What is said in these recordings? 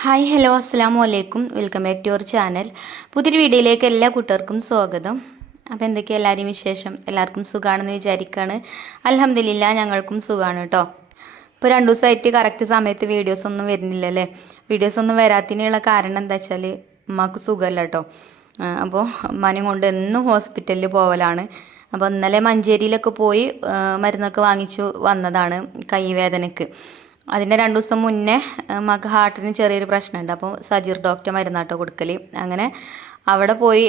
Hi hello അസ്സലാമു അലൈക്കും. Welcome back to your channel. പുതിയൊരു വീഡിയോയിലേക്ക് എല്ലാ കൂട്ടുകാർക്കും സ്വാഗതം. അപ്പോൾ എന്തൊക്കെയാണ് എല്ലാവരെയും വിശേഷം? എല്ലാവർക്കും സുഖമാണെന്ന് വിചാരിക്കുകയാണ്. അൽഹംദുലില്ലാ ഞങ്ങൾക്കും സുഖമാണ് കേട്ടോ. ഇപ്പോൾ 2 ദിവസമായിട്ട് കറക്റ്റ് സമയത്ത് വീഡിയോസ് ഒന്നും വരുന്നില്ലല്ലേ. വീഡിയോസ് ഒന്നും വരാത്തതിനുള്ള കാരണം എന്താ വെച്ചാൽ ഉമ്മാക്ക് സുഖമല്ല കേട്ടോ. അപ്പോൾ ഉമ്മാനെയും കൊണ്ട് എന്നും ഹോസ്പിറ്റലിൽ പോവലാണ്. അപ്പോൾ ഇന്നലെ മഞ്ചേരിയിലൊക്കെ പോയി മരുന്നൊക്കെ വാങ്ങിച്ചു വന്നതാണ് കൈ വേദനയ്ക്ക്. അതിൻ്റെ 2 ദിവസം മുന്നേ ഉമ്മാക്ക് ഹാർട്ടിന് ചെറിയൊരു പ്രശ്നമുണ്ട്. അപ്പോൾ സജീർ ഡോക്ടർ മരുന്നാട്ടോ കൊടുക്കൽ. അങ്ങനെ അവിടെ പോയി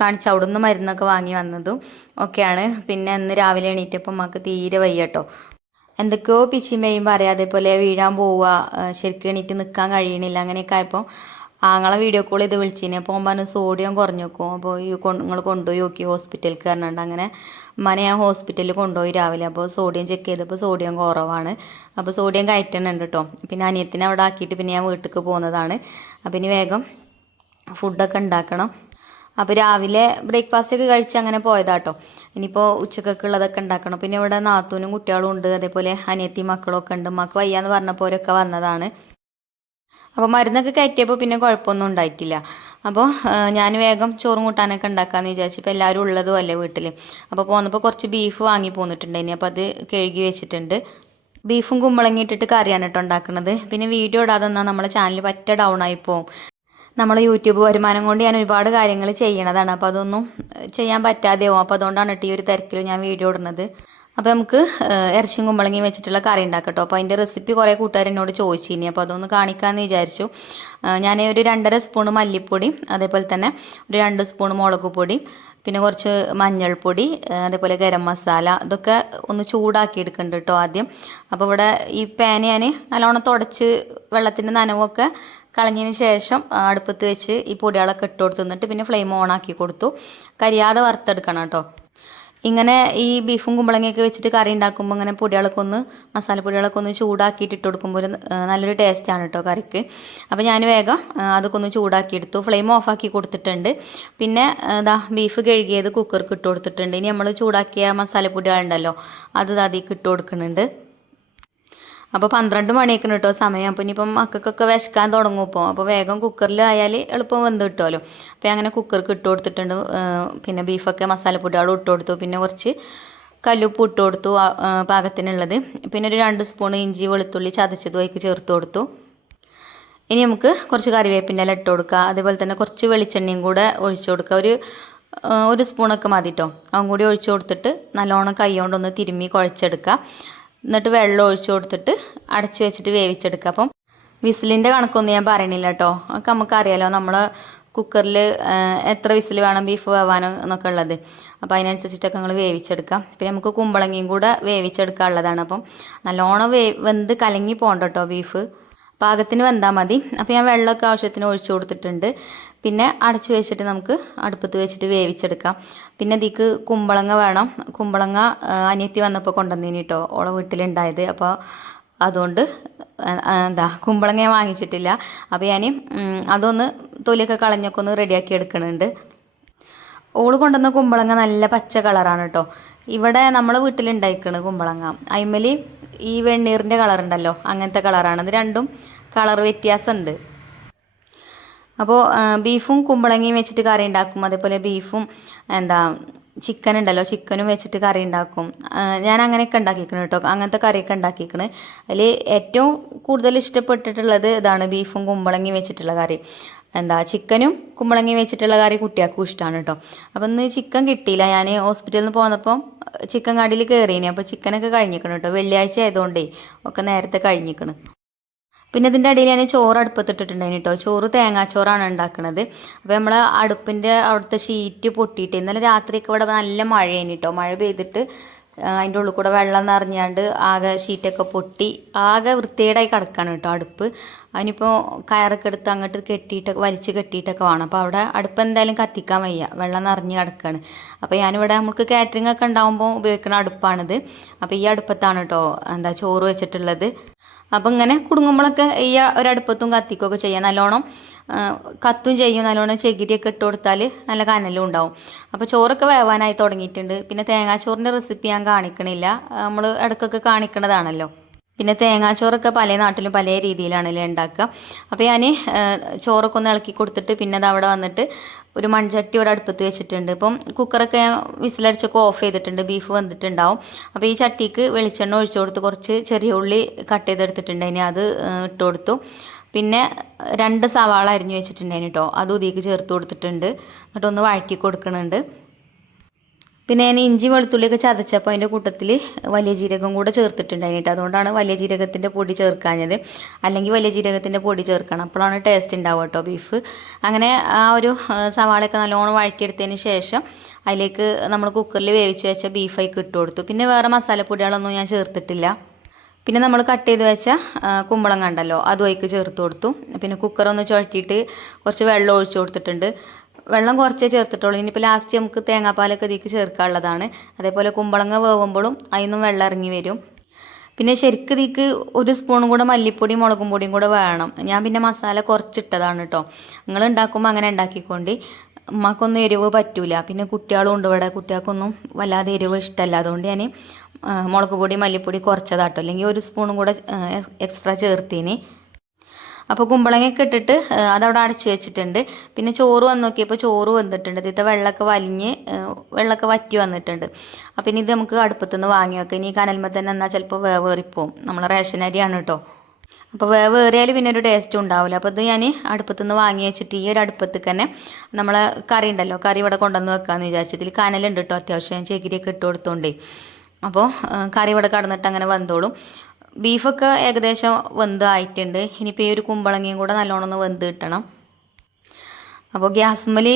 കാണിച്ച് അവിടെ നിന്ന് മരുന്നൊക്കെ വാങ്ങി വന്നതും ഒക്കെയാണ്. പിന്നെ ഇന്ന് രാവിലെ എണീറ്റപ്പോൾ ഉമ്മാക്ക് തീരെ വയ്യ കേട്ടോ. എന്തൊക്കെയോ പിച്ചിമേയും പറയാം, അതേപോലെ വീഴാൻ പോവുക, ശരിക്കും എണീറ്റ് നിൽക്കാൻ കഴിയണില്ല, അങ്ങനെയൊക്കെ ആയപ്പോൾ ആങ്ങളെ വീഡിയോ കോൾ ചെയ്ത് വിളിച്ചിന്. അപ്പോൾ പറഞ്ഞു സോഡിയം കുറഞ്ഞു വെക്കും, അപ്പോൾ നിങ്ങൾ കൊണ്ടുപോയി നോക്കി ഹോസ്പിറ്റലിൽ കയറണുണ്ട്. അങ്ങനെ ഉമ്മാനെ ഞാൻ ഹോസ്പിറ്റലിൽ കൊണ്ടുപോയി രാവിലെ. അപ്പോൾ സോഡിയം ചെക്ക് ചെയ്തപ്പോൾ സോഡിയം കുറവാണ്. അപ്പോൾ സോഡിയം കയറ്റുന്നുണ്ട് കേട്ടോ. പിന്നെ അനിയത്തിനെ അവിടെ ആക്കിയിട്ട് പിന്നെ ഞാൻ വീട്ടിലേക്ക് പോകുന്നതാണ്. അപ്പോൾ ഇനി വേഗം ഫുഡൊക്കെ ഉണ്ടാക്കണം. അപ്പോൾ രാവിലെ ബ്രേക്ക്ഫാസ്റ്റ് ഒക്കെ കഴിച്ച് അങ്ങനെ പോയതാട്ടോ. ഇനിയിപ്പോൾ ഉച്ചക്കൊക്കെ ഉള്ളതൊക്കെ ഉണ്ടാക്കണം. പിന്നെ ഇവിടെ നാത്തൂനും കുട്ടികളും ഉണ്ട്, അതേപോലെ അനിയത്തി മക്കളൊക്കെ ഉണ്ട്. ഉമ്മാക്ക് വയ്യാന്ന് പറഞ്ഞപ്പോൾ അവരൊക്കെ വന്നതാണ്. അപ്പോൾ മരുന്നൊക്കെ കയറ്റിയപ്പോൾ പിന്നെ കുഴപ്പമൊന്നും ഉണ്ടായിട്ടില്ല. അപ്പോൾ ഞാൻ വേഗം ചോറും കൂട്ടാനൊക്കെ ഉണ്ടാക്കാമെന്ന് വിചാരിച്ചു. ഇപ്പോൾ എല്ലാവരും ഉള്ളതും അല്ലേ വീട്ടിൽ. അപ്പോൾ പോന്നപ്പോൾ കുറച്ച് ബീഫ് വാങ്ങി പോന്നിട്ടുണ്ട്. ഇനി അപ്പോൾ അത് കഴുകി വെച്ചിട്ടുണ്ട്. ബീഫും കുമ്പളങ്ങി ഇട്ടിട്ട് കറിയാണ് കേട്ടോ ഉണ്ടാക്കുന്നത്. പിന്നെ വീഡിയോ ഇടാതെ നിന്നാൽ നമ്മളെ ചാനൽ പറ്റ ഡൗൺ ആയി പോകും. നമ്മൾ യൂട്യൂബ് വരുമാനം കൊണ്ട് ഞാൻ ഒരുപാട് കാര്യങ്ങൾ ചെയ്യണതാണ്. അപ്പോൾ അതൊന്നും ചെയ്യാൻ പറ്റാതെയാവും. അപ്പോൾ അതുകൊണ്ടാണ് കേട്ടോ ഈ ഒരു തിരക്കിൽ ഞാൻ വീഡിയോ ഇടുന്നത്. അപ്പോൾ നമുക്ക് ഇറച്ചിയും കുമ്പളങ്ങയും വെച്ചിട്ടുള്ള കറി ഉണ്ടാക്കട്ടോ. അപ്പോൾ അതിൻ്റെ റെസിപ്പി കുറേ കൂട്ടുകാർ എന്നോട് ചോദിച്ചിനി. അപ്പോൾ അതൊന്ന് കാണിക്കാമെന്ന് വിചാരിച്ചു. ഞാൻ ഒരു 2.5 സ്പൂൺ മല്ലിപ്പൊടി, അതേപോലെ തന്നെ ഒരു 2 സ്പൂൺ മുളക് പൊടി, പിന്നെ കുറച്ച് മഞ്ഞൾപ്പൊടി, അതേപോലെ ഗരം മസാല, ഇതൊക്കെ ഒന്ന് ചൂടാക്കി എടുക്കുന്നുണ്ട് കേട്ടോ ആദ്യം. അപ്പോൾ ഇവിടെ ഈ പാൻ ഞാൻ നല്ലോണം തുടച്ച് വെള്ളത്തിൻ്റെ നനവൊക്കെ കളഞ്ഞതിന് ശേഷം അടുപ്പത്ത് വെച്ച് ഈ പൊടികളൊക്കെ ഇട്ട് കൊടുത്തിട്ട് പിന്നെ ഫ്ലെയിം ഓൺ ആക്കി കൊടുത്തു. കരിയാതെ വറുത്തെടുക്കണം കേട്ടോ. ഇങ്ങനെ ഈ ബീഫും കുമ്പളങ്ങയൊക്കെ വെച്ചിട്ട് കറി ഉണ്ടാക്കുമ്പോൾ ഇങ്ങനെ പൊടികളൊക്കെ ഒന്ന് മസാലപ്പൊടികളൊക്കെ ഒന്ന് ചൂടാക്കിയിട്ട് ഇട്ട് കൊടുക്കുമ്പോൾ ഒരു നല്ലൊരു ടേസ്റ്റാണ് കേട്ടോ കറിക്ക്. അപ്പോൾ ഞാൻ വേഗം അതൊക്കെ ഒന്ന് ചൂടാക്കി എടുത്തു. ഫ്ലെയിം ഓഫാക്കി കൊടുത്തിട്ടുണ്ട്. പിന്നെ ബീഫ് കഴുകിയത് കുക്കർക്ക് ഇട്ട് കൊടുത്തിട്ടുണ്ട്. ഇനി നമ്മൾ ചൂടാക്കിയ മസാലപ്പൊടികളുണ്ടല്ലോ അത് അതിലേക്ക് ഇട്ട് കൊടുക്കുന്നുണ്ട്. അപ്പോൾ 12 മണിയൊക്കെ കേട്ടോ സമയം. അപ്പോൾ ഇനിയിപ്പം മക്കൾക്കൊക്കെ വിശക്കാൻ തുടങ്ങും ഇപ്പോൾ. അപ്പോൾ വേഗം കുക്കറിലായാൽ എളുപ്പം വെന്ത് കിട്ടുമല്ലോ. അപ്പോൾ അങ്ങനെ കുക്കർക്ക് ഇട്ട് കൊടുത്തിട്ടുണ്ട്. പിന്നെ ബീഫൊക്കെ മസാലപ്പൊടികളും ഇട്ട് കൊടുത്തു. പിന്നെ കുറച്ച് കല്ലുപ്പ് ഇട്ട് കൊടുത്തു പാകത്തിനുള്ളത്. പിന്നെ ഒരു 2 സ്പൂൺ ഇഞ്ചി വെളുത്തുള്ളി ചതച്ചതും അതിലേക്ക് ചേർത്ത് കൊടുത്തു. ഇനി നമുക്ക് കുറച്ച് കറിവേപ്പിൻ്റെ ഇല ഇട്ട് കൊടുക്കുക. അതേപോലെ തന്നെ കുറച്ച് വെളിച്ചെണ്ണയും കൂടെ ഒഴിച്ചു കൊടുക്കുക. ഒരു സ്പൂണൊക്കെ മതി കേട്ടോ. അതും കൂടി ഒഴിച്ചു കൊടുത്തിട്ട് നല്ലോണം കൈ കൊണ്ടൊന്ന് തിരുമ്മി കുഴച്ചെടുക്കുക. എന്നിട്ട് വെള്ളം ഒഴിച്ചു കൊടുത്തിട്ട് അടച്ചു വെച്ചിട്ട് വേവിച്ചെടുക്കുക. അപ്പം വിസിലിൻ്റെ കണക്കൊന്നും ഞാൻ പറയണില്ല കേട്ടോ. അതൊക്കെ നമുക്കറിയാലോ, നമ്മൾ കുക്കറിൽ എത്ര വിസിൽ വേണം ബീഫ് വേവാനോ എന്നൊക്കെ ഉള്ളത്. അപ്പോൾ അതിനനുസരിച്ചിട്ടൊക്കെ നിങ്ങൾ വേവിച്ചെടുക്കാം. പിന്നെ നമുക്ക് കുമ്പളങ്ങയും കൂടെ വേവിച്ചെടുക്കാനുള്ളതാണ്. അപ്പം നല്ലോണം വെന്ത് കലങ്ങി പോകണ്ട കേട്ടോ ബീഫ്. പാകത്തിന് വെന്താൽ മതി. അപ്പോൾ ഞാൻ വെള്ളമൊക്കെ ആവശ്യത്തിന് ഒഴിച്ചു കൊടുത്തിട്ടുണ്ട്. പിന്നെ അടച്ചു വെച്ചിട്ട് നമുക്ക് അടുപ്പത്ത് വെച്ചിട്ട് വേവിച്ചെടുക്കാം. പിന്നെ ഇതിക്ക് കുമ്പളങ്ങ വേണം. കുമ്പളങ്ങ അനിയത്തി വന്നപ്പോൾ കൊണ്ടുവന്നീനി കേട്ടോ, ഓളെ വീട്ടിലുണ്ടായത്. അപ്പോൾ അതുകൊണ്ട് കുമ്പളങ്ങ ഞാൻ വാങ്ങിച്ചിട്ടില്ല. അപ്പോൾ ഞാൻ അതൊന്ന് തൊലിയൊക്കെ കളഞ്ഞൊക്കെ ഒന്ന് റെഡിയാക്കി എടുക്കുന്നുണ്ട്. ഓള് കൊണ്ടുവന്ന കുമ്പളങ്ങ നല്ല പച്ച കളറാണ് കേട്ടോ. ഇവിടെ നമ്മളെ വീട്ടിലുണ്ടായിക്കണ് കുമ്പളങ്ങ. അയിമല് ഈ വെണ്ണീറിൻ്റെ കളറുണ്ടല്ലോ, അങ്ങനത്തെ കളറാണ്. അത് രണ്ടും കളർ വ്യത്യാസമുണ്ട്. അപ്പോൾ ബീഫും കുമ്പളങ്ങയും വെച്ചിട്ട് കറി ഉണ്ടാക്കും. അതേപോലെ ബീഫും ചിക്കൻ ഉണ്ടല്ലോ, ചിക്കനും വെച്ചിട്ട് കറി ഉണ്ടാക്കും. ഞാൻ അങ്ങനെയൊക്കെ ഉണ്ടാക്കിക്കണം കേട്ടോ. അങ്ങനത്തെ കറിയൊക്കെ ഉണ്ടാക്കിക്കണ്. അതിൽ ഏറ്റവും കൂടുതൽ ഇഷ്ടപ്പെട്ടിട്ടുള്ളത് ഇതാണ്, ബീഫും കുമ്പളങ്ങയും വെച്ചിട്ടുള്ള കറി. ചിക്കനും കുമ്പളങ്ങയും വെച്ചിട്ടുള്ള കറി കുട്ടികൾക്കും ഇഷ്ടമാണ് കേട്ടോ. അപ്പം ഇന്ന് ചിക്കൻ കിട്ടിയില്ല. ഞാൻ ഹോസ്പിറ്റലിൽ നിന്ന് പോന്നപ്പോൾ ചിക്കൻ കടയിൽ കയറിയിനി. അപ്പോൾ ചിക്കനൊക്കെ കഴിഞ്ഞിക്കണം കേട്ടോ. വെള്ളിയാഴ്ച ആയതുകൊണ്ടേ ഒക്കെ നേരത്തെ കഴിഞ്ഞിക്കണ്. പിന്നെ ഇതിൻ്റെ ഇടയിൽ ഞാൻ ചോറ് അടുപ്പത്തിട്ടിട്ടുണ്ടായിന് കേട്ടോ. ചോറ് തേങ്ങാച്ചോറാണ് ഉണ്ടാക്കുന്നത്. അപ്പോൾ നമ്മൾ അടുപ്പിൻ്റെ അവിടുത്തെ ഷീറ്റ് പൊട്ടിയിട്ട് ഇന്നലെ രാത്രിയൊക്കെ ഇവിടെ നല്ല മഴയാണ് കേട്ടോ. മഴ പെയ്തിട്ട് അതിൻ്റെ ഉള്ളിൽ കൂടെ വെള്ളം നിറഞ്ഞാണ്ട് ആകെ ഷീറ്റൊക്കെ പൊട്ടി ആകെ വൃത്തികേടായി കിടക്കുകയാണ് കേട്ടോ അടുപ്പ്. അതിനിപ്പോൾ കയറൊക്കെ എടുത്ത് അങ്ങോട്ട് വലിച്ച് കെട്ടിയിട്ടൊക്കെ വേണം. അപ്പോൾ അവിടെ അടുപ്പ് എന്തായാലും കത്തിക്കാൻ വയ്യ, വെള്ളം നിറഞ്ഞ് കിടക്കുകയാണ്. അപ്പോൾ ഞാനിവിടെ നമുക്ക് കാറ്ററിംഗ് ഒക്കെ ഉണ്ടാകുമ്പോൾ ഉപയോഗിക്കുന്ന അടുപ്പാണിത്. അപ്പോൾ ഈ അടുപ്പത്താണ് കേട്ടോ ചോറ് വെച്ചിട്ടുള്ളത്. അപ്പം ഇങ്ങനെ കുടുങ്ങുമ്പോഴൊക്കെ ഈ ഒരടുപ്പത്തും കത്തിക്കുകയൊക്കെ ചെയ്യാം. നല്ലോണം കത്തും ചെയ്യും. നല്ലോണം ചകിരിയൊക്കെ ഇട്ട് കൊടുത്താൽ നല്ല കനലും ഉണ്ടാവും. അപ്പോൾ ചോറൊക്കെ വേവാനായി തുടങ്ങിയിട്ടുണ്ട്. പിന്നെ തേങ്ങാച്ചോറിൻ്റെ റെസിപ്പി ഞാൻ കാണിക്കണില്ല, നമ്മൾ ഇടയ്ക്കൊക്കെ കാണിക്കണതാണല്ലോ. പിന്നെ തേങ്ങാച്ചോറൊക്കെ പല നാട്ടിലും പല രീതിയിലാണല്ലേ ഉണ്ടാക്കുക. അപ്പോൾ ഞാൻ ചോറൊക്കെ ഒന്ന് ഇളക്കി കൊടുത്തിട്ട് പിന്നെ അത് അവിടെ വന്നിട്ട് ഒരു മൺചട്ടി ഇവിടെ അടുപ്പത്ത് വെച്ചിട്ടുണ്ട്. ഇപ്പം കുക്കറൊക്കെ വിസിലടിച്ചൊക്കെ ഓഫ് ചെയ്തിട്ടുണ്ട്, ബീഫ് വന്നിട്ടുണ്ടാവും. അപ്പോൾ ഈ ചട്ടിക്ക് വെളിച്ചെണ്ണ ഒഴിച്ചു കൊടുത്ത് കുറച്ച് ചെറിയ ഉള്ളി കട്ട് ചെയ്തെടുത്തിട്ടുണ്ട്, അത് ഇട്ട് കൊടുത്തു. പിന്നെ 2 സവാള അരിഞ്ഞു വെച്ചിട്ടുണ്ടായിന് കേട്ടോ, അതും ഇതിലേക്ക് ചേർത്ത് കൊടുത്തിട്ടുണ്ട്. എന്നിട്ടൊന്ന് വഴറ്റി കൊടുക്കുന്നുണ്ട്. പിന്നെ ഞാൻ ഇഞ്ചി വെളുത്തുള്ളിയൊക്കെ ചതച്ചപ്പോൾ അതിൻ്റെ കൂട്ടത്തിൽ വലിയ ജീരകം കൂടെ ചേർത്തിട്ടുണ്ടായിന് കേട്ടോ. അതുകൊണ്ടാണ് വലിയ ജീരകത്തിൻ്റെ പൊടി ചേർക്കാഞ്ഞത്. അല്ലെങ്കിൽ വലിയ ജീരകത്തിൻ്റെ പൊടി ചേർക്കണം, അപ്പോഴാണ് ടേസ്റ്റ് ഉണ്ടാവുക കേട്ടോ ബീഫ്. അങ്ങനെ ആ ഒരു സവാളയൊക്കെ നല്ലോണം വഴറ്റിയെടുത്തതിന് ശേഷം അതിലേക്ക് നമ്മൾ കുക്കറിൽ വേവിച്ച് വെച്ച ബീഫായിക്ക് ഇട്ട് കൊടുത്തു. പിന്നെ വേറെ മസാലപ്പൊടികളൊന്നും ഞാൻ ചേർത്തിട്ടില്ല. പിന്നെ നമ്മൾ കട്ട് ചെയ്ത് വെച്ച കുമ്പളങ്ങ ഉണ്ടല്ലോ, അതും അതിലേക്ക് ചേർത്ത് കൊടുത്തു. പിന്നെ കുക്കറൊന്ന് ചുഴറ്റിയിട്ട് കുറച്ച് വെള്ളം ഒഴിച്ചു കൊടുത്തിട്ടുണ്ട്. വെള്ളം കുറച്ചേ ചേർത്തിട്ടുള്ളൂ. ഇനിയിപ്പോൾ ലാസ്റ്റ് നമുക്ക് തേങ്ങാപ്പാലൊക്കെ ഇതിലേക്ക് ചേർക്കാനുള്ളതാണ്. അതേപോലെ കുമ്പളങ്ങ വേവുമ്പോഴും അതിനും വെള്ളം ഇറങ്ങി വരും. പിന്നെ ശരിക്കും ഇതിലേക്ക് 1 സ്പൂണും കൂടെ മല്ലിപ്പൊടിയും മുളകും പൊടിയും കൂടെ വേണം. ഞാൻ പിന്നെ മസാല കുറച്ചിട്ടതാണ് കേട്ടോ. നിങ്ങൾ ഉണ്ടാക്കുമ്പോൾ അങ്ങനെ ഉണ്ടാക്കിക്കൊണ്ട്. ഉമ്മാക്കൊന്നും എരിവ് പറ്റൂല, പിന്നെ കുട്ടികളും ഉണ്ട് ഇവിടെ, കുട്ടികൾക്കൊന്നും വല്ലാതെ എരിവ് ഇഷ്ടമല്ല. അതുകൊണ്ട് ഞാൻ മുളക് പൊടി മല്ലിപ്പൊടി കുറച്ചതാട്ടോ, അല്ലെങ്കിൽ 1 സ്പൂണും കൂടെ എക്സ്ട്രാ ചേർത്തിന്. അപ്പോൾ കുമ്പളങ്ങയൊക്കെ ഇട്ടിട്ട് അതവിടെ അടച്ചു വെച്ചിട്ടുണ്ട്. പിന്നെ ചോറ് വന്ന് നോക്കിയപ്പോൾ ചോറ് വന്നിട്ടുണ്ട്. ഇതിത്തെ വെള്ളമൊക്കെ വറ്റി വന്നിട്ടുണ്ട്. അപ്പം ഇനി ഇത് നമുക്ക് അടുപ്പത്തുനിന്ന് വാങ്ങി വെക്കാം. ഇനി കനൽമ തന്നെ എന്നാൽ ചിലപ്പോൾ വേവേറിപ്പോവും. നമ്മളെ റേഷൻ അരിയാണ് കേട്ടോ. അപ്പോൾ വേവേറിയാൽ പിന്നെ ഒരു ടേസ്റ്റും ഉണ്ടാവില്ല. അപ്പോൾ ഇത് ഞാൻ അടുപ്പത്തുനിന്ന് വാങ്ങി വെച്ചിട്ട് ഈ ഒരു അടുപ്പത്തേക്ക് തന്നെ നമ്മളെ കറി ഉണ്ടല്ലോ, കറി ഇവിടെ കൊണ്ടുവന്ന് വെക്കാമെന്ന് വിചാരിച്ചതിൽ കനലുണ്ട് കേട്ടോ, അത്യാവശ്യം ചകിരിയൊക്കെ ഇട്ട് കൊടുത്തോണ്ടേ. അപ്പോൾ കറി ഇവിടെ കടന്നിട്ട് അങ്ങനെ വന്നോളും. ബീഫൊക്കെ ഏകദേശം വെന്തായിട്ടുണ്ട്. ഇനിയിപ്പോൾ ഈ ഒരു കുമ്പളങ്ങയും കൂടെ നല്ലോണം ഒന്ന് വെന്ത് കിട്ടണം. അപ്പോൾ ഗ്യാസ്മേൽ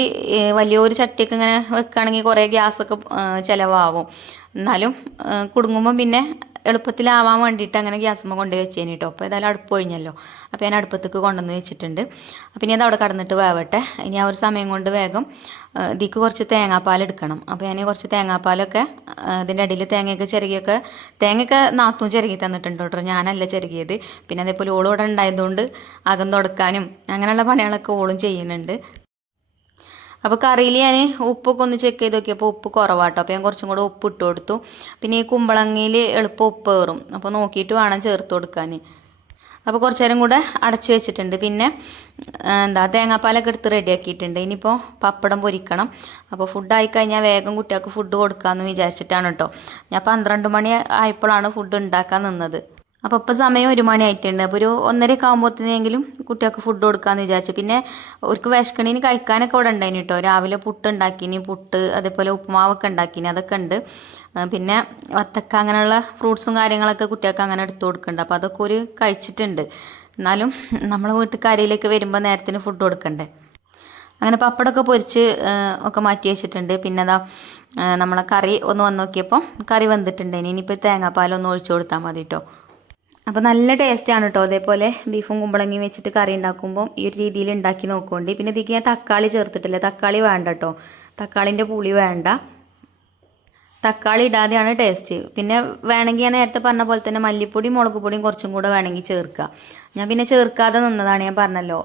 വലിയൊരു ചട്ടിയൊക്കെ ഇങ്ങനെ വെക്കുകയാണെങ്കിൽ കുറേ ഗ്യാസൊക്കെ ചിലവാകും. എന്നാലും കുടുങ്ങുമ്പം പിന്നെ എളുപ്പത്തിലാവാൻ വേണ്ടിയിട്ട് അങ്ങനെ ഗ്യാസ്മ കൊണ്ടുപോയി വെച്ചേനെ കേട്ടോ. അപ്പോൾ ഏതായാലും അടുപ്പ് ഒഴിഞ്ഞല്ലോ, അപ്പോൾ ഞാൻ അടുപ്പത്തേക്ക് കൊണ്ടുവന്ന് വെച്ചിട്ടുണ്ട്. അപ്പം ഇനി അത് അവിടെ കടന്നിട്ട് വേവട്ടെ. ഇനി ആ ഒരു സമയം കൊണ്ട് വേഗം ഇതിക്ക് കുറച്ച് തേങ്ങാപ്പാൽ എടുക്കണം. അപ്പോൾ ഞാൻ കുറച്ച് തേങ്ങാപ്പാലൊക്കെ അതിൻ്റെ അടിയിൽ തേങ്ങയൊക്കെ നാത്തും ചിരകി തന്നിട്ടുണ്ട് കേട്ടോ, ഞാനല്ല ചിരകിയത്. പിന്നെ അതേപോലെ ഓളും ഇവിടെ ഉണ്ടായതുകൊണ്ട് അകം തുടക്കാനും അങ്ങനെയുള്ള പണികളൊക്കെ ഓളും ചെയ്യുന്നുണ്ട്. അപ്പോൾ കറിയിൽ ഞാൻ ഉപ്പൊക്കെ ഒന്ന് ചെക്ക് ചെയ്ത് നോക്കിയപ്പോൾ ഉപ്പ് കുറവാട്ടോ. അപ്പോൾ ഞാൻ കുറച്ചും കൂടെ ഉപ്പ് ഇട്ട് കൊടുത്തു. പിന്നെ ഈ കുമ്പളങ്ങയിൽ എളുപ്പം ഉപ്പ് കയറും, അപ്പോൾ നോക്കിയിട്ട് വേണം ചേർത്ത് കൊടുക്കാൻ. അപ്പോൾ കുറച്ച് നേരം കൂടെ അടച്ചു വെച്ചിട്ടുണ്ട്. പിന്നെ തേങ്ങാപ്പാലൊക്കെ എടുത്ത് റെഡിയാക്കിയിട്ടുണ്ട്. ഇനിയിപ്പോൾ പപ്പടം പൊരിക്കണം. അപ്പോൾ ഫുഡ് ആയിക്കഴിഞ്ഞാൽ വേഗം കുട്ടികൾക്ക് ഫുഡ് കൊടുക്കാമെന്ന് വിചാരിച്ചിട്ടാണ് കേട്ടോ. ഞാൻ 12 മണി ആയപ്പോഴാണ് ഫുഡ് ഉണ്ടാക്കാൻ നിന്നത്. അപ്പോൾ ഇപ്പോൾ സമയം 1 മണി ആയിട്ടുണ്ട്. അപ്പോൾ ഒരു 1:30 ആകുമ്പോഴത്തേനെങ്കിലും കുട്ടികൾക്ക് ഫുഡ് കൊടുക്കാമെന്ന് വിചാരിച്ചു. പിന്നെ അവർക്ക് വിശക്കണീന് കഴിക്കാനൊക്കെ ഇവിടെ ഉണ്ടായിന് കേട്ടോ. രാവിലെ പുട്ട് ഉണ്ടാക്കിനി, അതേപോലെ ഉപ്പുമാവൊക്കെ ഉണ്ടാക്കിനി, അതൊക്കെ ഉണ്ട്. പിന്നെ വത്തക്ക അങ്ങനെയുള്ള ഫ്രൂട്ട്സും കാര്യങ്ങളൊക്കെ കുട്ടികൾക്ക് അങ്ങനെ എടുത്തു കൊടുക്കുന്നുണ്ട്. അപ്പോൾ അതൊക്കെ ഒരു കഴിച്ചിട്ടുണ്ട്. എന്നാലും നമ്മളെ വീട്ടിൽ കരയിലേക്ക് വരുമ്പോൾ നേരത്തിന് ഫുഡ് കൊടുക്കണ്ടേ. അങ്ങനെ പപ്പടമൊക്കെ പൊരിച്ച് ഒക്കെ മാറ്റി വെച്ചിട്ടുണ്ട്. പിന്നെ നമ്മളെ കറി ഒന്ന് വന്ന് നോക്കിയപ്പോൾ കറി വെന്തിട്ടുണ്ട്. ഇനിയിപ്പോൾ തേങ്ങാപ്പാലൊന്ന് ഒഴിച്ചു കൊടുത്താൽ മതി കേട്ടോ. അപ്പോൾ നല്ല ടേസ്റ്റാണ് കേട്ടോ. അതേപോലെ ബീഫും കുമ്പളങ്ങയും വെച്ചിട്ട് കറി ഉണ്ടാക്കുമ്പോൾ ഈ ഒരു രീതിയിൽ ഉണ്ടാക്കി നോക്കുകൊണ്ട്. പിന്നെ ഇതിലേക്ക് ഞാൻ തക്കാളി ചേർത്തിട്ടില്ല, തക്കാളി വേണ്ട കേട്ടോ, തക്കാളിൻ്റെ പുളി വേണ്ട. തക്കാളി ഇടാതെയാണ് ടേസ്റ്റ്. പിന്നെ വേണമെങ്കിൽ ഞാൻ നേരത്തെ പറഞ്ഞ പോലെ തന്നെ മല്ലിപ്പൊടിയും മുളക് പൊടിയും കുറച്ചും കൂടെ വേണമെങ്കിൽ ചേർക്കുക. ഞാൻ പിന്നെ ചേർക്കാതെ നിന്നതാണ്, ഞാൻ പറഞ്ഞല്ലോ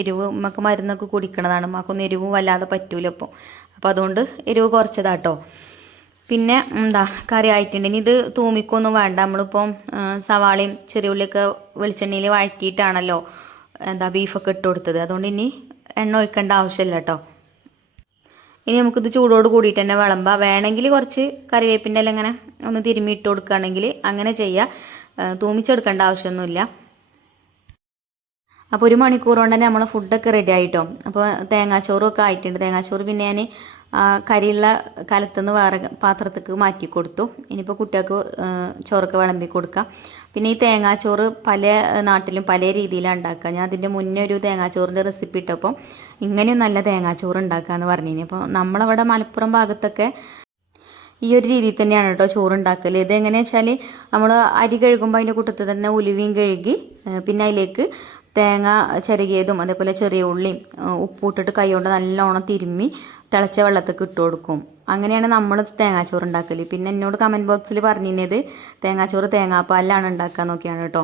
എരിവ് നമുക്ക് മരുന്നൊക്കെ കുടിക്കണതാണ്, നമുക്കൊന്നും എരിവും വല്ലാതെ പറ്റൂല ഇപ്പോൾ. അപ്പോൾ അതുകൊണ്ട് എരിവ് കുറച്ചതാട്ടോ. പിന്നെ കറി ആയിട്ടുണ്ട്. ഇനി ഇത് തൂമിക്കൊന്നും വേണ്ട. നമ്മളിപ്പം സവാളയും ചെറിയുള്ളിയൊക്കെ വെളിച്ചെണ്ണയിൽ വഴറ്റിയിട്ടാണല്ലോ ബീഫൊക്കെ ഇട്ട് കൊടുത്തത്. അതുകൊണ്ട് ഇനി എണ്ണ ഒഴിക്കേണ്ട ആവശ്യമില്ല കേട്ടോ. ഇനി നമുക്കിത് ചൂടോട് കൂടിയിട്ട് തന്നെ വിളമ്പാം. വേണമെങ്കിൽ കുറച്ച് കറിവേപ്പിൻ്റെ എല്ലാം ഇങ്ങനെ ഒന്ന് തിരുമ്മി ഇട്ട് കൊടുക്കുകയാണെങ്കിൽ അങ്ങനെ ചെയ്യുക. തൂമിച്ചെടുക്കേണ്ട ആവശ്യമൊന്നുമില്ല. അപ്പോൾ 1 മണിക്കൂർ കൊണ്ട് തന്നെ നമ്മളെ ഫുഡൊക്കെ റെഡി ആയിട്ടോ. അപ്പോൾ തേങ്ങാച്ചോറും ഒക്കെ ആയിട്ടുണ്ട്. തേങ്ങാച്ചോറ് പിന്നെ ഞാൻ കരിയുള്ള കലത്തുനിന്ന് വേറെ പാത്രത്തേക്ക് മാറ്റി കൊടുത്തു. ഇനിയിപ്പോൾ കുട്ടികൾക്ക് ചോറൊക്കെ വിളമ്പി കൊടുക്കാം. പിന്നെ ഈ തേങ്ങാച്ചോറ് പല നാട്ടിലും പല രീതിയിലാണ് ഉണ്ടാക്കുക. ഞാൻ അതിൻ്റെ മുന്നേ ഒരു തേങ്ങാച്ചോറിൻ്റെ റെസിപ്പി ഇട്ടപ്പോൾ ഇങ്ങനെയും നല്ല തേങ്ങാച്ചോറ് ഉണ്ടാക്കാമെന്ന് പറഞ്ഞിനി. അപ്പോൾ നമ്മളവിടെ മലപ്പുറം ഭാഗത്തൊക്കെ ഈ ഒരു രീതിയിൽ തന്നെയാണ് കേട്ടോ ചോറ് ഉണ്ടാക്കൽ. ഇതെങ്ങനെയാണെന്ന് വെച്ചാൽ നമ്മൾ അരി കഴുകുമ്പോൾ അതിൻ്റെ കൂട്ടത്തിൽ തന്നെ ഉലുവയും കഴുകി പിന്നെ അതിലേക്ക് തേങ്ങ ചിരകിയതും അതേപോലെ ചെറിയ ഉള്ളിയും ഉപ്പിട്ടിട്ട് കൈകൊണ്ട് നല്ലോണം തിരുമ്മി തിളച്ച വെള്ളത്തേക്ക് ഇട്ട് കൊടുക്കും. അങ്ങനെയാണ് നമ്മൾ തേങ്ങാച്ചോറ് ഉണ്ടാക്കൽ. പിന്നെ എന്നോട് കമൻറ്റ് ബോക്സിൽ പറഞ്ഞിരുന്നത് തേങ്ങാച്ചോറ് തേങ്ങാപ്പാലിലാണ് ഉണ്ടാക്കുക നോക്കിയാണ് കേട്ടോ.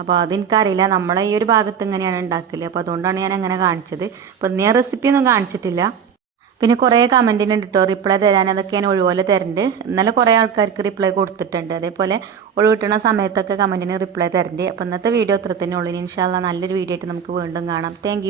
അപ്പോൾ അതെനിക്കറിയില്ല, നമ്മളെ ഈ ഒരു ഭാഗത്ത് ഇങ്ങനെയാണ് ഉണ്ടാക്കൽ. അപ്പോൾ അതുകൊണ്ടാണ് ഞാൻ അങ്ങനെ കാണിച്ചത്. അപ്പോൾ ഞാൻ റെസിപ്പിയൊന്നും കാണിച്ചിട്ടില്ല. പിന്നെ കുറേ കമൻറ്റിനുണ്ട് കേട്ടോ റിപ്ലൈ തരാൻ, അതൊക്കെ ഞാൻ ഒഴിവുപോലെ തരുന്നുണ്ട്. ഇന്നലെ കുറേ ആൾക്കാർക്ക് റിപ്ലൈ കൊടുത്തിട്ടുണ്ട്. അതേപോലെ ഒഴിവ് കിട്ടുന്ന സമയത്തൊക്കെ കമൻറ്റിന് റിപ്ലൈ തരുന്നുണ്ട്. അപ്പോൾ ഇന്നത്തെ വീഡിയോ അത്ര തന്നെ ഉള്ളൂ. ഇൻഷാ അല്ലാ നല്ലൊരു വീഡിയോ ആയിട്ട് നമുക്ക് വീണ്ടും കാണാം. താങ്ക്